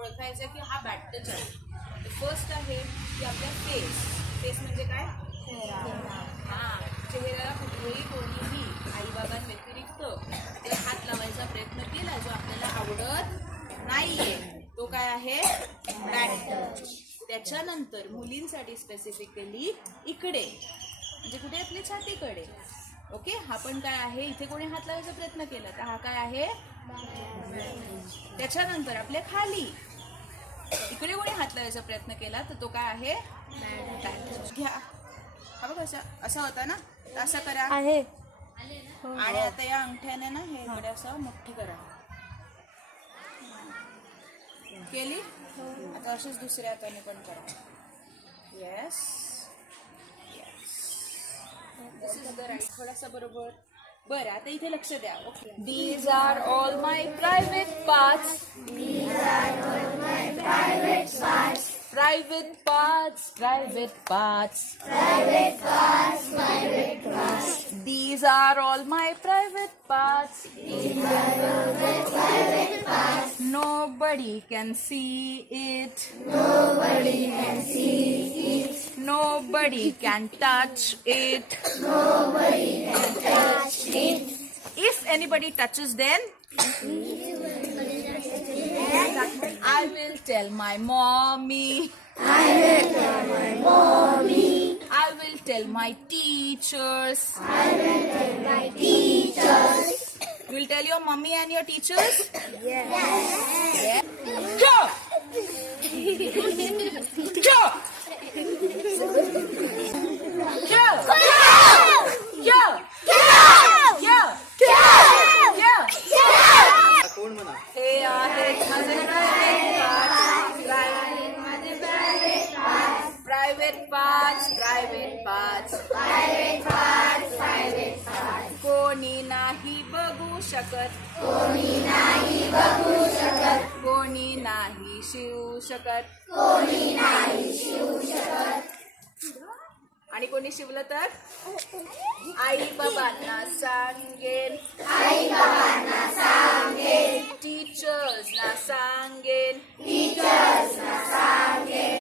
ओळखायचं की हा बॅड टच आहे. फर्स्ट आहे की आपल्या फेस म्हणजे काय? चेहऱ्याला कुठेही कोणीही आईबाबांव्यतिरिक्त आपला हात लावायचा प्रयत्न केला जो आपल्याला आवडत नाहीये तो काय आहे? Bad touch. त्याच्यानंतर मुलींसाठी स्पेसिफिकली इकडे म्हणजे कुठे आपल्या छातीकडे. ओके, हा पण काय आहे? इथे कोणी हात लावायचा प्रयत्न केला तर हा काय आहे? त्याच्यानंतर आपल्या खाली इकडे कोणी हात लावायचा प्रयत्न केला तर तो काय आहे? घ्या. हा बघ असा होता ना, असं करा आहे. आणि आता या अंगठ्याने ना हे इकडे असं मोठी करा. केली? आता अशीच दुसऱ्या हाताने पण करा. Yes this is the right. थोडासा बरोबर. बरं, आता इथे लक्ष द्या. Okay. These are all my private parts. These are all my private parts. Private parts, private parts. Private parts, private parts. These are all my private parts. These are all my private parts. Nobody can see it. Nobody can see it. Nobody can touch it. Nobody can touch it. If anybody touches then I will tell my mommy. I will tell my mommy. I will tell my teachers. I will tell my teachers. You will tell your mommy and your teachers? Yes. Yeah. Go! Go! हे आहेत माझे private parts. कोणी नाही बघू शकत. कोणी नाही शिवू शकत. आणि कोणी शिवलं तर आई बाबांना सांगेन. टीचर्सना सांगेन.